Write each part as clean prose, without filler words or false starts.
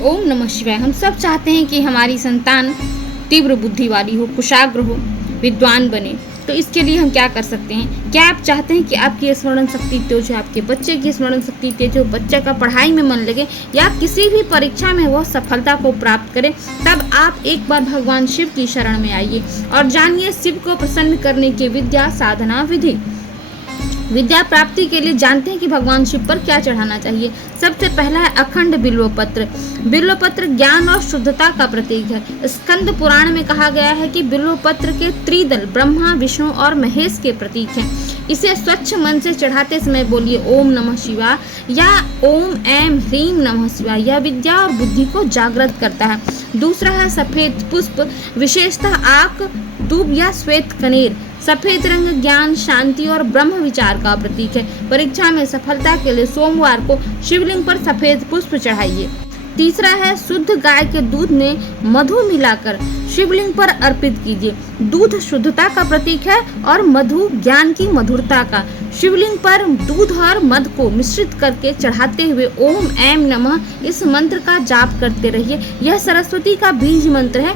ओम नमः शिवाय। हम सब चाहते हैं कि हमारी संतान तीव्र बुद्धि वाली हो, कुशाग्र हो, विद्वान बने। तो इसके लिए हम क्या कर सकते हैं? क्या आप चाहते हैं कि आपकी स्मरण शक्ति तेज हो, आपके बच्चे की स्मरण शक्ति तेज हो, बच्चे का पढ़ाई में मन लगे या किसी भी परीक्षा में वह सफलता को प्राप्त करे? तब आप एक बार भगवान शिव की शरण में आइए और जानिए शिव को प्रसन्न करने की विद्या, साधना, विधि। विद्या प्राप्ति के लिए जानते हैं कि भगवान शिव पर क्या चढ़ाना चाहिए। सबसे पहला है अखंड बिल्व पत्र। बिल्व पत्र ज्ञान और शुद्धता का प्रतीक है। स्कंद पुराण में कहा गया है कि बिल्व पत्र के त्रिदल ब्रह्मा, विष्णु और महेश के प्रतीक हैं। इसे स्वच्छ मन से चढ़ाते समय बोलिए ओम नमः शिवाय या ओम ऐं ह्रीं नमः शिवाय। यह विद्या और बुद्धि को जागृत करता है। दूसरा है सफेद पुष्प, विशेषतः आक, दूब या श्वेत कनेर। सफेद रंग ज्ञान, शांति और ब्रह्म विचार का प्रतीक है। परीक्षा में सफलता के लिए सोमवार को शिवलिंग पर सफेद पुष्प चढ़ाइए। तीसरा है शुद्ध गाय के दूध में मधु मिलाकर शिवलिंग पर अर्पित कीजिए। दूध शुद्धता का प्रतीक है और मधु ज्ञान की मधुरता का। शिवलिंग पर दूध और मध को मिश्रित करके चढ़ाते हुए ओम ऐं नमः इस मंत्र का जाप करते रहिए। यह सरस्वती का बीज मंत्र है।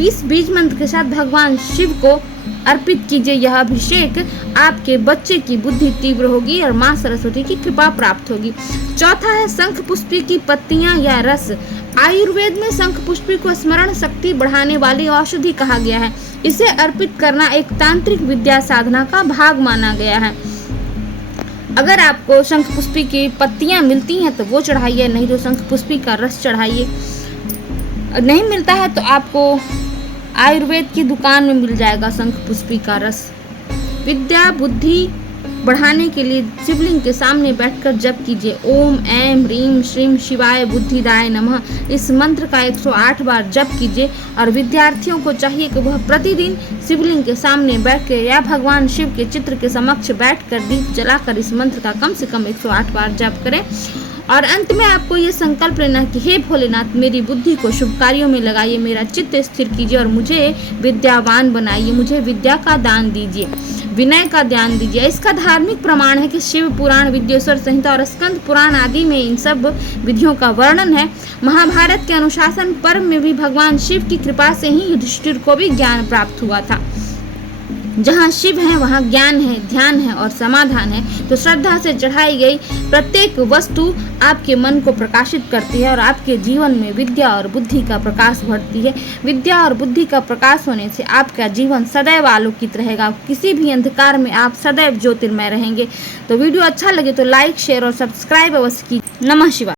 इस बीज मंत्र के साथ भगवान शिव को अर्पित कीजिए। यह अभिषेक आपके बच्चे की बुद्धि तीव्र होगी और माँ सरस्वती की कृपा प्राप्त होगी। चौथा है शंख पुष्पी की पत्तियां या रस। आयुर्वेद में शंख पुष्पी को स्मरण शक्ति बढ़ाने वाली औषधि कहा गया है। इसे अर्पित करना एक तांत्रिक विद्या साधना का भाग माना गया है। अगर आपको शंख पुष्पी की पत्तियां मिलती हैं तो वो चढ़ाइए, नहीं तो शंख पुष्पी का रस चढ़ाइए। नहीं मिलता है तो आपको आयुर्वेद की दुकान में मिल जाएगा शंख पुष्पी का रस। विद्या बुद्धि बढ़ाने के लिए शिवलिंग के सामने बैठकर जप कीजिए ओम ऐं ह्रीं श्रीं शिवाय बुद्धिदाय नमः। इस मंत्र का 108 बार जप कीजिए और विद्यार्थियों को चाहिए कि वह प्रतिदिन शिवलिंग के सामने बैठकर या भगवान शिव के चित्र के समक्ष बैठकर दीप जलाकर इस मंत्र का कम से कम 108 बार जप करें। और अंत में आपको ये संकल्प लेना कि हे भोलेनाथ, मेरी बुद्धि को शुभ कार्यों में लगाइए, मेरा चित्त स्थिर कीजिए और मुझे विद्यावान बनाइए। मुझे विद्या का दान दीजिए, विनय का ध्यान दीजिए। इसका धार्मिक प्रमाण है कि शिव पुराण, विद्येश्वर संहिता और स्कंद पुराण आदि में इन सब विधियों का वर्णन है। महाभारत के अनुशासन पर्व में भी भगवान शिव की कृपा से ही युधिष्ठिर को भी ज्ञान प्राप्त हुआ था। जहाँ शिव है वहाँ ज्ञान है, ध्यान है और समाधान है। तो श्रद्धा से चढ़ाई गई प्रत्येक वस्तु आपके मन को प्रकाशित करती है और आपके जीवन में विद्या और बुद्धि का प्रकाश भरती है। विद्या और बुद्धि का प्रकाश होने से आपका जीवन सदैव आलोकित रहेगा। किसी भी अंधकार में आप सदैव ज्योतिर्मय रहेंगे। तो वीडियो अच्छा लगे तो लाइक, शेयर और सब्सक्राइब अवश्य कीजिए। नमः शिवाय।